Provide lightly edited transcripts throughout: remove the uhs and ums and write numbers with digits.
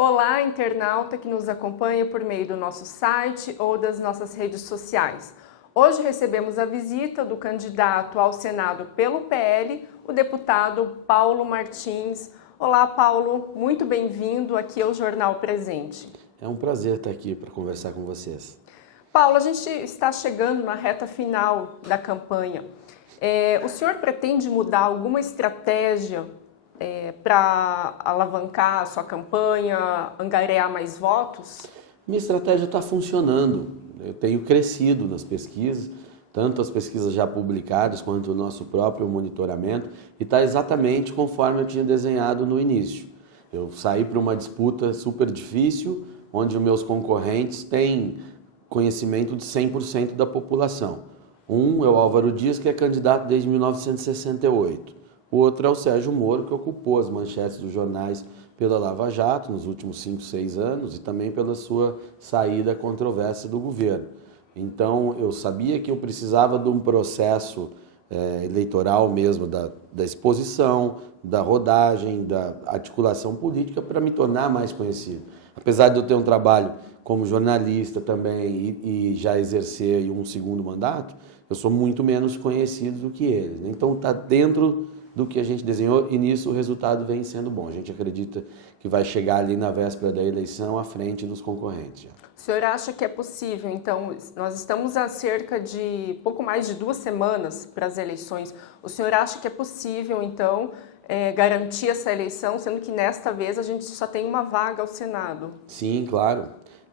Olá, internauta que nos acompanha por meio do nosso site ou das nossas redes sociais. Hoje recebemos a visita do candidato ao Senado pelo PL, o deputado Paulo Martins. Olá, Paulo, muito bem-vindo aqui ao Jornal Presente. É um prazer estar aqui para conversar com vocês. Paulo, a gente está chegando na reta final da campanha. O senhor pretende mudar alguma estratégia para alavancar a sua campanha, angariar mais votos? Minha estratégia está funcionando. Eu tenho crescido nas pesquisas, tanto as pesquisas já publicadas quanto o nosso próprio monitoramento, e está exatamente conforme eu tinha desenhado no início. Eu saí para uma disputa super difícil, onde os meus concorrentes têm conhecimento de 100% da população. Um é o Álvaro Dias, que é candidato desde 1968. O outro é o Sérgio Moro, que ocupou as manchetes dos jornais pela Lava Jato nos últimos 5, 6 anos e também pela sua saída controversa do governo. Então, eu sabia que eu precisava de um processo eleitoral mesmo, da exposição, da rodagem, da articulação política para me tornar mais conhecido. Apesar de eu ter um trabalho como jornalista também e já exercer um segundo mandato, eu sou muito menos conhecido do que eles. Então, está dentro do que a gente desenhou e nisso o resultado vem sendo bom. A gente acredita que vai chegar ali na véspera da eleição à frente dos concorrentes. O senhor acha que é possível, então, nós estamos a cerca de pouco mais de 2 semanas para as eleições, o senhor acha que é possível, então, garantir essa eleição, sendo que nesta vez a gente só tem uma vaga ao Senado? Sim, claro.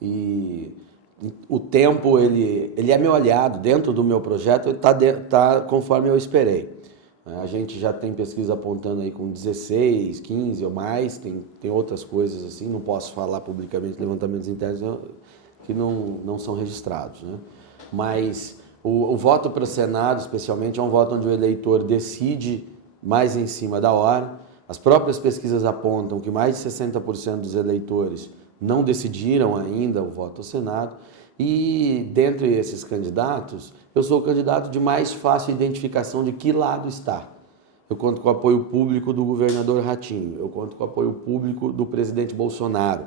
E o tempo, ele é meu aliado. Dentro do meu projeto, ele tá conforme eu esperei. A gente já tem pesquisa apontando aí com 16, 15 ou mais, tem outras coisas assim, não posso falar publicamente, levantamentos internos que não são registrados, né? Mas o voto para o Senado, especialmente, é um voto onde o eleitor decide mais em cima da hora. As próprias pesquisas apontam que mais de 60% dos eleitores não decidiram ainda o voto ao Senado. E dentre esses candidatos, eu sou o candidato de mais fácil identificação de que lado está. Eu conto com o apoio público do governador Ratinho, eu conto com o apoio público do presidente Bolsonaro.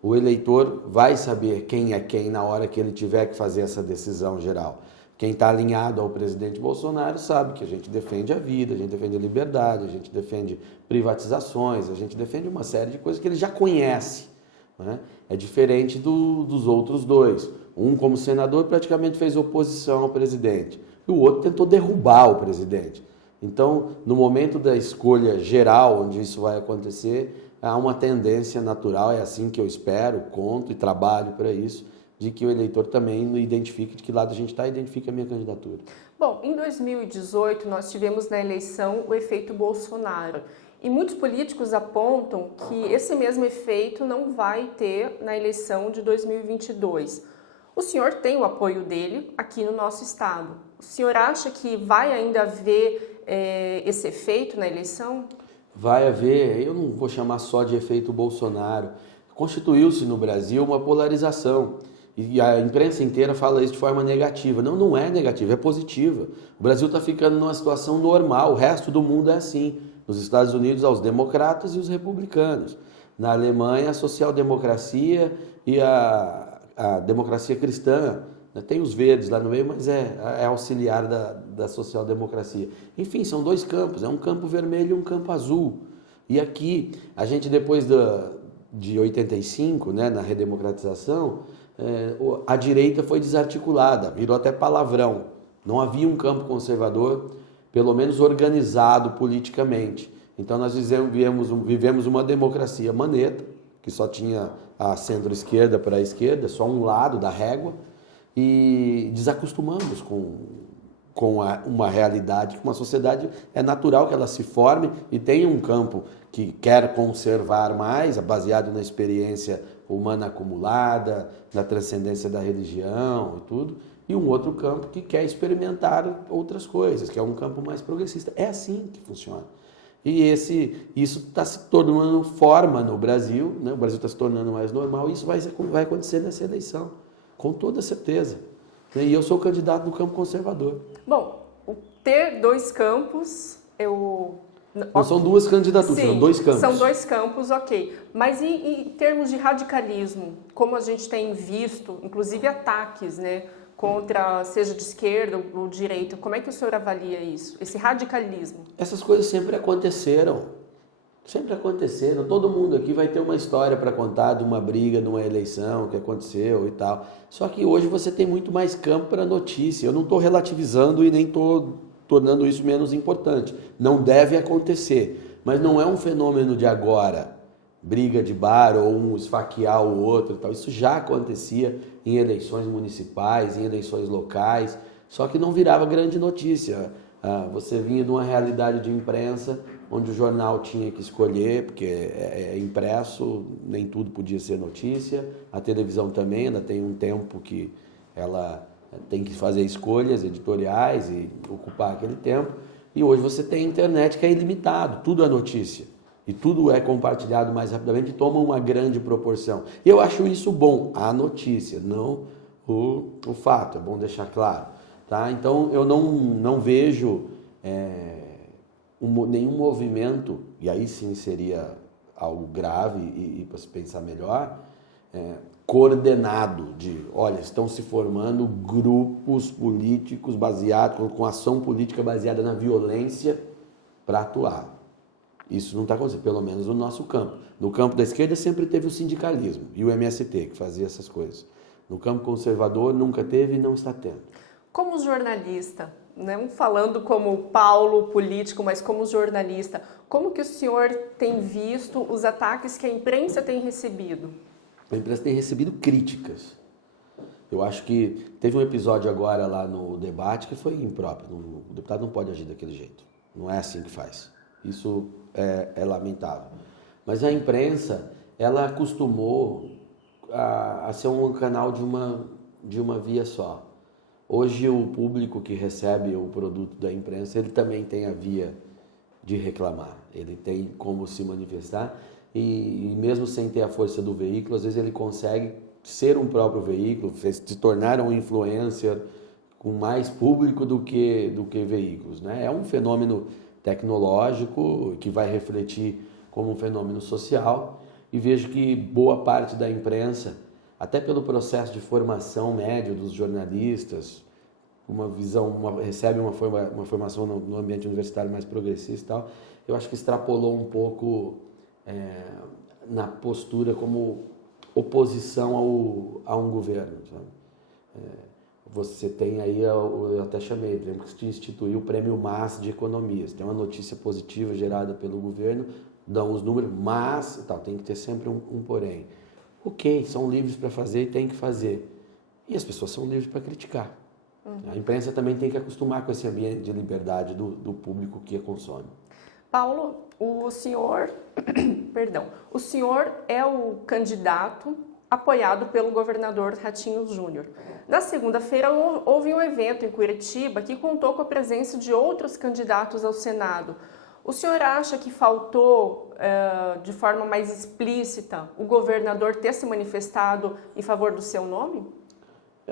O eleitor vai saber quem é quem na hora que ele tiver que fazer essa decisão geral. Quem está alinhado ao presidente Bolsonaro sabe que a gente defende a vida, a gente defende a liberdade, a gente defende privatizações, a gente defende uma série de coisas que ele já conhece, né? É diferente dos outros dois. Um, como senador, praticamente fez oposição ao presidente. E o outro tentou derrubar o presidente. Então, no momento da escolha geral, onde isso vai acontecer, há uma tendência natural, é assim que eu espero, conto e trabalho para isso, de que o eleitor também identifique de que lado a gente está e identifique a minha candidatura. Bom, em 2018 nós tivemos na eleição o efeito Bolsonaro. E muitos políticos apontam que esse mesmo efeito não vai ter na eleição de 2022. O senhor tem o apoio dele aqui no nosso estado. O senhor acha que vai ainda haver esse efeito na eleição? Vai haver, eu não vou chamar só de efeito Bolsonaro. Constituiu-se no Brasil uma polarização. E a imprensa inteira fala isso de forma negativa. Não, não é negativa, é positiva. O Brasil está ficando numa situação normal, o resto do mundo é assim. Nos Estados Unidos, aos democratas e os republicanos. Na Alemanha, a social-democracia e a democracia cristã. Tem os verdes lá no meio, mas é auxiliar da social-democracia. Enfim, são 2 campos, é um campo vermelho e um campo azul. E aqui, a gente depois de 85, né, na redemocratização, a direita foi desarticulada, virou até palavrão. Não havia um campo conservador, pelo menos organizado politicamente. Então nós vivemos uma democracia maneta, que só tinha a centro-esquerda para a esquerda, só um lado da régua, e desacostumamos com uma realidade, com uma sociedade, é natural que ela se forme e tenha um campo que quer conservar mais, baseado na experiência humana acumulada, na transcendência da religião e tudo, e um outro campo que quer experimentar outras coisas, que é um campo mais progressista. É assim que funciona. E isso está se tornando forma no Brasil, né? O Brasil está se tornando mais normal, e isso vai acontecer nessa eleição, com toda certeza. E eu sou candidato do campo conservador. Bom, ter 2 campos, eu Não são duas candidaturas, Sim, são dois campos. São dois campos, ok. Mas em termos de radicalismo, como a gente tem visto, inclusive ataques, né, contra, seja de esquerda ou direita, como é que o senhor avalia isso, esse radicalismo? Essas coisas sempre aconteceram. Sempre aconteceram. Todo mundo aqui vai ter uma história para contar de uma briga, de uma eleição que aconteceu e tal. Só que hoje você tem muito mais campo para notícia. Eu não estou relativizando e nem estou tornando isso menos importante. Não deve acontecer. Mas não é um fenômeno de agora. Briga de bar ou um esfaquear o outro e tal. Isso já acontecia em eleições municipais, em eleições locais. Só que não virava grande notícia. Você vinha de uma realidade de imprensa onde o jornal tinha que escolher, porque é impresso, nem tudo podia ser notícia. A televisão também ainda tem um tempo que ela tem que fazer escolhas editoriais e ocupar aquele tempo. E hoje você tem a internet que é ilimitado, tudo é notícia. E tudo é compartilhado mais rapidamente e toma uma grande proporção. E eu acho isso bom, a notícia, não o fato, é bom deixar claro. Tá? Então eu não vejo nenhum movimento, e aí sim seria algo grave e para se pensar melhor, coordenado de, olha, estão se formando grupos políticos baseados, com ação política baseada na violência para atuar. Isso não está acontecendo, pelo menos no nosso campo. No campo da esquerda sempre teve o sindicalismo e o MST, que fazia essas coisas. No campo conservador nunca teve e não está tendo. Como jornalista, não falando como Paulo, político, mas como jornalista, como que o senhor tem visto os ataques que a imprensa tem recebido? A imprensa tem recebido críticas. Eu acho que teve um episódio agora lá no debate que foi impróprio. O deputado não pode agir daquele jeito. Não é assim que faz. Isso é lamentável. Mas a imprensa, ela acostumou a ser um canal de uma via só. Hoje o público que recebe o produto da imprensa, ele também tem a via de reclamar. Ele tem como se manifestar e mesmo sem ter a força do veículo, às vezes ele consegue ser um próprio veículo, se tornar um influencer com mais público do que veículos, né? É um fenômeno tecnológico que vai refletir como um fenômeno social e vejo que boa parte da imprensa, até pelo processo de formação médio dos jornalistas, uma visão, recebe uma formação no ambiente universitário mais progressista e tal, eu acho que extrapolou um pouco na postura como oposição a um governo, sabe? Você tem aí, eu até chamei, por exemplo, que se instituiu o Prêmio MAS de Economias. Tem uma notícia positiva gerada pelo governo, dão os números, mas tal, tem que ter sempre um porém. Ok, são livres para fazer e tem que fazer. E as pessoas são livres para criticar. A imprensa também tem que acostumar com esse ambiente de liberdade do público que a consome. Paulo, o senhor é o candidato apoiado pelo governador Ratinho Júnior. Na segunda-feira houve um evento em Curitiba que contou com a presença de outros candidatos ao Senado. O senhor acha que faltou, de forma mais explícita, o governador ter se manifestado em favor do seu nome?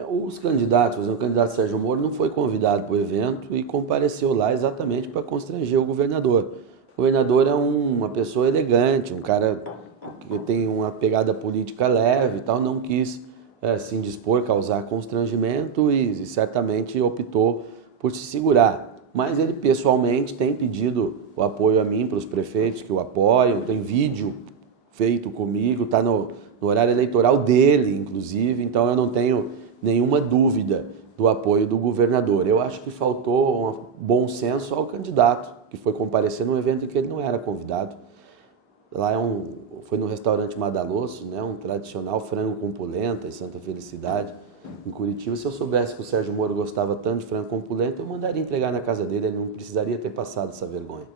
Os candidatos, por exemplo, o candidato Sérgio Moro não foi convidado para o evento e compareceu lá exatamente para constranger o governador. O governador é uma pessoa elegante, um cara que tem uma pegada política leve e tal, não quis se indispor, causar constrangimento e certamente optou por se segurar. Mas ele pessoalmente tem pedido o apoio a mim, para os prefeitos que o apoiam, tem vídeo feito comigo, está no horário eleitoral dele, inclusive, então eu não tenho nenhuma dúvida do apoio do governador. Eu acho que faltou um bom senso ao candidato, que foi comparecer num evento em que ele não era convidado. Lá foi no restaurante Madalosso, né, um tradicional frango com polenta em Santa Felicidade, em Curitiba. Se eu soubesse que o Sérgio Moro gostava tanto de frango com polenta, eu mandaria entregar na casa dele, ele não precisaria ter passado essa vergonha.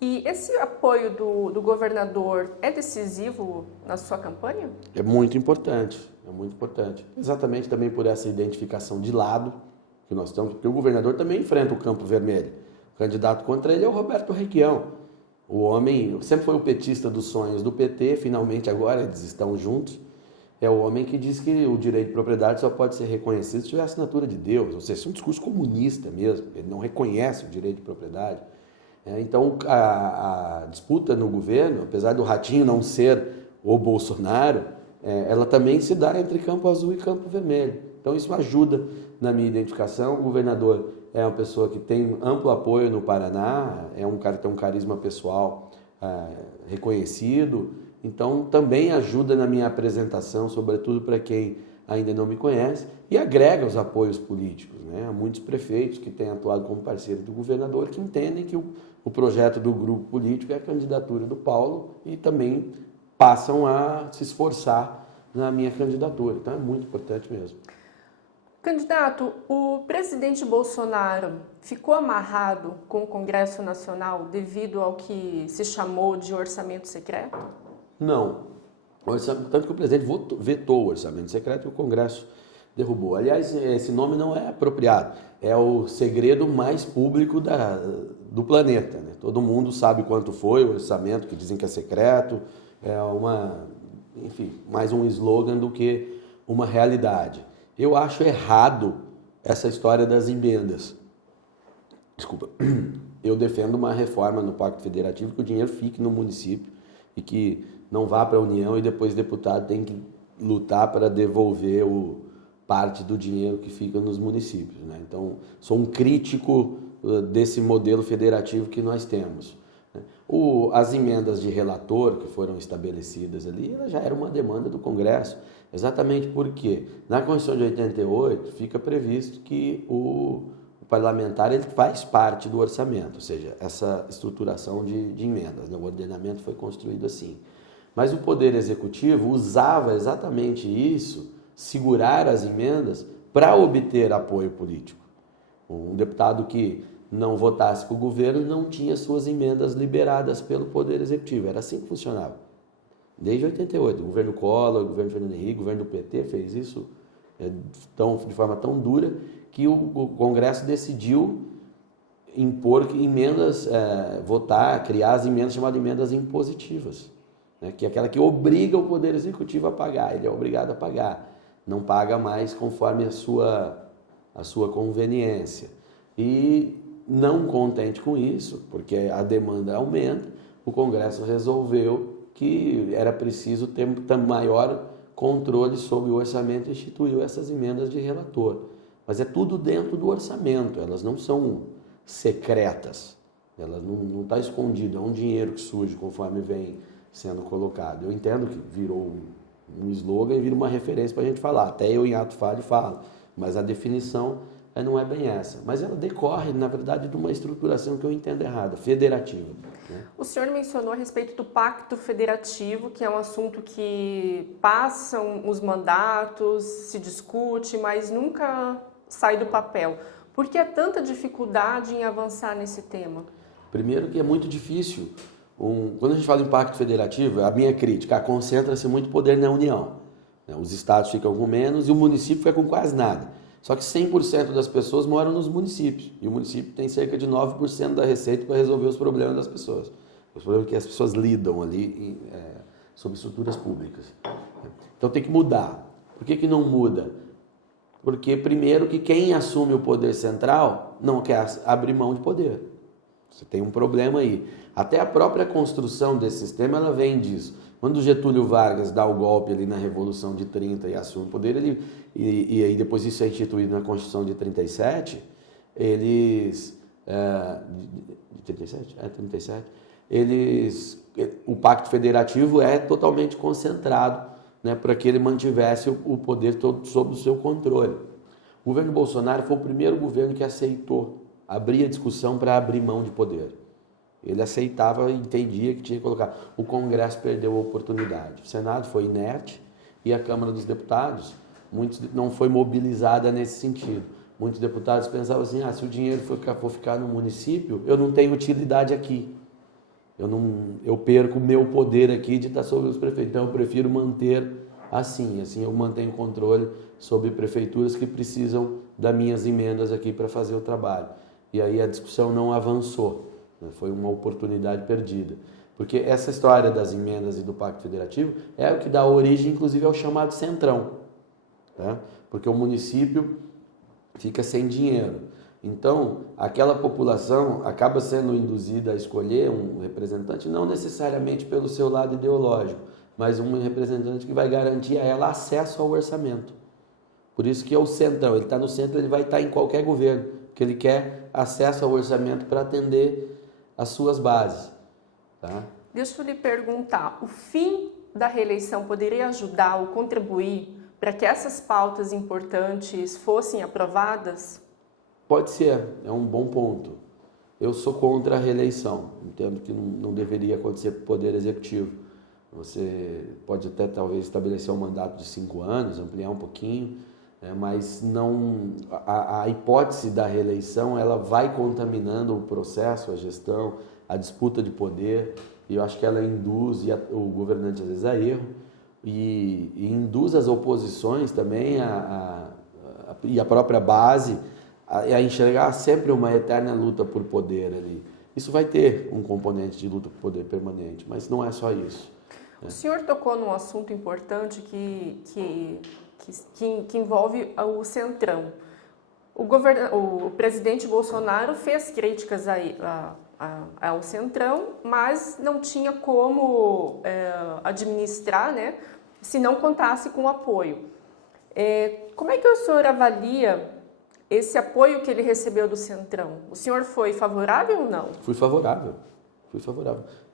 E esse apoio do governador é decisivo na sua campanha? É muito importante, é muito importante. Exatamente também por essa identificação de lado que nós estamos, porque o governador também enfrenta o Campo Vermelho. O candidato contra ele é o Roberto Requião. O homem sempre foi o petista dos sonhos do PT, finalmente agora eles estão juntos. É o homem que diz que o direito de propriedade só pode ser reconhecido se tiver a assinatura de Deus. Ou seja, é um discurso comunista mesmo, ele não reconhece o direito de propriedade. Então, a disputa no governo, apesar do Ratinho não ser o Bolsonaro, ela também se dá entre Campo Azul e Campo Vermelho. Então, isso ajuda na minha identificação. O governador é uma pessoa que tem amplo apoio no Paraná, é um cara que tem um carisma pessoal reconhecido, então também ajuda na minha apresentação, sobretudo para quem ainda não me conhece, e agrega os apoios políticos. Há muitos prefeitos que têm atuado como parceiro do governador, que entendem que o projeto do grupo político é a candidatura do Paulo e também passam a se esforçar na minha candidatura. Então é muito importante mesmo. Candidato, o presidente Bolsonaro ficou amarrado com o Congresso Nacional devido ao que se chamou de orçamento secreto? Não. Tanto que o presidente vetou o orçamento secreto e o Congresso derrubou. Aliás, esse nome não é apropriado. É o segredo mais público do planeta. Todo mundo sabe quanto foi o orçamento, que dizem que é secreto. Enfim, mais um slogan do que uma realidade. Eu acho errado essa história das emendas. Desculpa. Eu defendo uma reforma no Pacto Federativo, que o dinheiro fique no município e que não vá para a União e depois o deputado tem que lutar para devolver parte do dinheiro que fica nos municípios. Então, sou um crítico desse modelo federativo que nós temos. As emendas de relator que foram estabelecidas ali, ela já era uma demanda do Congresso, exatamente porque na Constituição de 88 fica previsto que o parlamentar ele faz parte do orçamento, ou seja, essa estruturação de emendas. O ordenamento foi construído assim. Mas o Poder Executivo usava exatamente isso, segurar as emendas, para obter apoio político. Um deputado que não votasse com o governo não tinha suas emendas liberadas pelo Poder Executivo. Era assim que funcionava. Desde 88, o governo Collor, o governo Fernando Henrique, o governo do PT fez isso de forma tão dura que o Congresso decidiu impor emendas, criar as emendas chamadas emendas impositivas, que é aquela que obriga o Poder Executivo a pagar. Ele é obrigado a pagar, não paga mais conforme a sua conveniência. E não contente com isso, porque a demanda aumenta, o Congresso resolveu que era preciso ter maior controle sobre o orçamento e instituiu essas emendas de relator. Mas é tudo dentro do orçamento, elas não são secretas, elas não está escondido, é um dinheiro que surge conforme vem sendo colocado. Eu entendo que virou um slogan e vira uma referência para a gente falar, até eu em ato falho falo, mas a definição não é bem essa. Mas ela decorre, na verdade, de uma estruturação que eu entendo errada, federativa. O senhor mencionou a respeito do Pacto Federativo, que é um assunto que passam os mandatos, se discute, mas nunca sai do papel. Por que há tanta dificuldade em avançar nesse tema? Primeiro que é muito difícil. Quando a gente fala em Pacto Federativo, a minha crítica, concentra-se muito poder na União. Os estados ficam com menos e o município fica com quase nada. Só que 100% das pessoas moram nos municípios. E o município tem cerca de 9% da receita para resolver os problemas das pessoas. Os problemas que as pessoas lidam ali sob estruturas públicas. Então tem que mudar. Por que não muda? Porque, primeiro, que quem assume o poder central não quer abrir mão de poder. Você tem um problema aí. Até a própria construção desse sistema, ela vem disso. Quando o Getúlio Vargas dá o golpe ali na Revolução de 30 e assume o poder, e aí depois isso é instituído na Constituição de 37, o Pacto Federativo é totalmente concentrado, para que ele mantivesse o poder todo sob o seu controle. O governo Bolsonaro foi o primeiro governo que aceitou abrir a discussão para abrir mão de poder. Ele aceitava e entendia que tinha que colocar. O Congresso perdeu a oportunidade. O Senado foi inerte e a Câmara dos Deputados não foi mobilizada nesse sentido. Muitos deputados pensavam assim, se o dinheiro for ficar no município, eu não tenho utilidade aqui. Eu perco o meu poder aqui de estar sobre os prefeitos. Então eu prefiro manter assim eu mantenho controle sobre prefeituras que precisam das minhas emendas aqui para fazer o trabalho. E aí a discussão não avançou. Foi uma oportunidade perdida. Porque essa história das emendas e do Pacto Federativo é o que dá origem, inclusive, ao chamado Centrão. Porque o município fica sem dinheiro. Então, aquela população acaba sendo induzida a escolher um representante não necessariamente pelo seu lado ideológico, mas um representante que vai garantir a ela acesso ao orçamento. Por isso que é o centrão, ele está no centro, ele vai estar em qualquer governo, porque ele quer acesso ao orçamento para atender as suas bases. Tá? Deixa eu lhe perguntar, o fim da reeleição poderia ajudar ou contribuir para que essas pautas importantes fossem aprovadas? Pode ser, é um bom ponto. Eu sou contra a reeleição, entendo que não deveria acontecer com o Poder Executivo. Você pode até talvez estabelecer um mandato de 5 anos, ampliar um pouquinho, mas não, a hipótese da reeleição ela vai contaminando o processo, a gestão, a disputa de poder, e eu acho que ela induz o governante às vezes a erro e induz as oposições também e a própria base a enxergar sempre uma eterna luta por poder ali. Isso vai ter um componente de luta por poder permanente, mas não é só isso. O senhor tocou num assunto importante que envolve o Centrão. O presidente Bolsonaro fez críticas ao Centrão, mas não tinha como administrar, né, se não contasse com apoio. Como é que o senhor avalia esse apoio que ele recebeu do Centrão? O senhor foi favorável ou não? Fui favorável.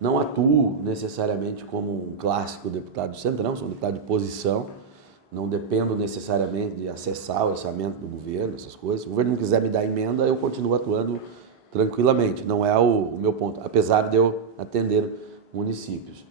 Não atuo necessariamente como um clássico deputado do Centrão, sou um deputado de posição, não dependo necessariamente de acessar o orçamento do governo, essas coisas. Se o governo não quiser me dar emenda, eu continuo atuando tranquilamente, não é o meu ponto, apesar de eu atender municípios.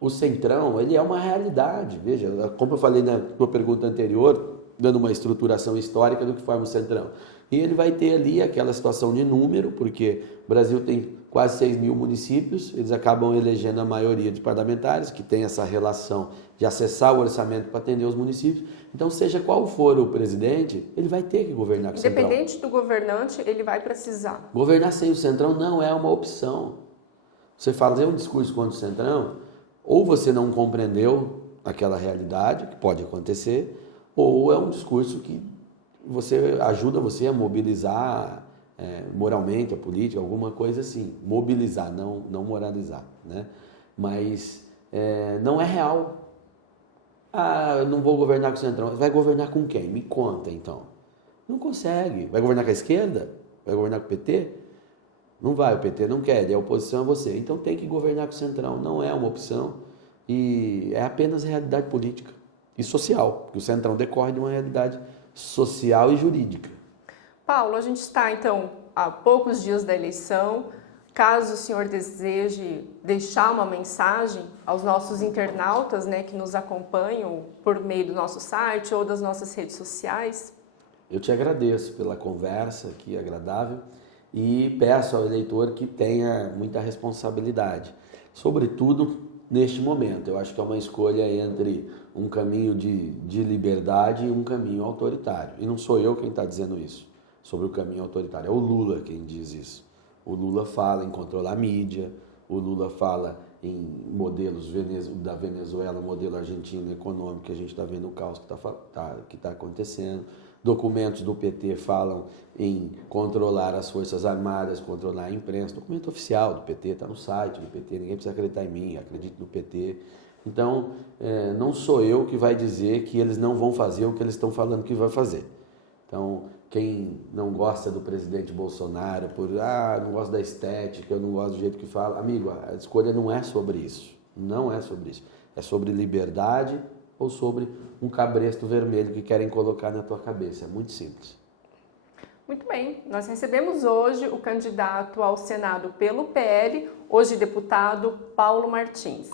O Centrão, ele é uma realidade, veja, como eu falei na tua pergunta anterior, dando uma estruturação histórica do que forma o Centrão. E ele vai ter ali aquela situação de número, porque o Brasil tem quase 6 mil municípios, eles acabam elegendo a maioria de parlamentares, que tem essa relação de acessar o orçamento para atender os municípios. Então, seja qual for o presidente, ele vai ter que governar com o Centrão. Independente do governante, ele vai precisar. Governar sem o Centrão não é uma opção. Você fazer um discurso contra o Centrão, ou você não compreendeu aquela realidade, que pode acontecer, ou é um discurso que ajuda você a mobilizar moralmente a política, alguma coisa assim. Mobilizar, não moralizar, né? Mas não é real. Eu não vou governar com o Centrão. Vai governar com quem? Me conta, então. Não consegue. Vai governar com a esquerda? Vai governar com o PT? Não vai, o PT não quer, é a oposição a você. Então tem que governar com o Centrão. Não é uma opção e é apenas realidade política e social, porque o Centrão decorre de uma realidade social e jurídica. Paulo, a gente está, então, há poucos dias da eleição. Caso o senhor deseje deixar uma mensagem aos nossos internautas, né, que nos acompanham por meio do nosso site ou das nossas redes sociais. Eu te agradeço pela conversa aqui agradável e peço ao eleitor que tenha muita responsabilidade, sobretudo neste momento. Eu acho que é uma escolha entre um caminho de liberdade e um caminho autoritário. E não sou eu quem está dizendo isso sobre o caminho autoritário, é o Lula quem diz isso. O Lula fala em controlar a mídia, o Lula fala em modelos da Venezuela, modelo argentino econômico, que a gente está vendo o caos que está acontecendo. Documentos do PT falam em controlar as Forças Armadas, controlar a imprensa. Documento oficial do PT, está no site do PT, ninguém precisa acreditar em mim, acredito no PT. Então, não sou eu que vai dizer que eles não vão fazer o que eles estão falando que vai fazer. Então, quem não gosta do presidente Bolsonaro não gosto da estética, eu não gosto do jeito que fala, amigo, a escolha não é sobre isso, não é sobre isso. É sobre liberdade ou sobre um cabresto vermelho que querem colocar na tua cabeça. É muito simples. Muito bem, nós recebemos hoje o candidato ao Senado pelo PL, hoje deputado Paulo Martins.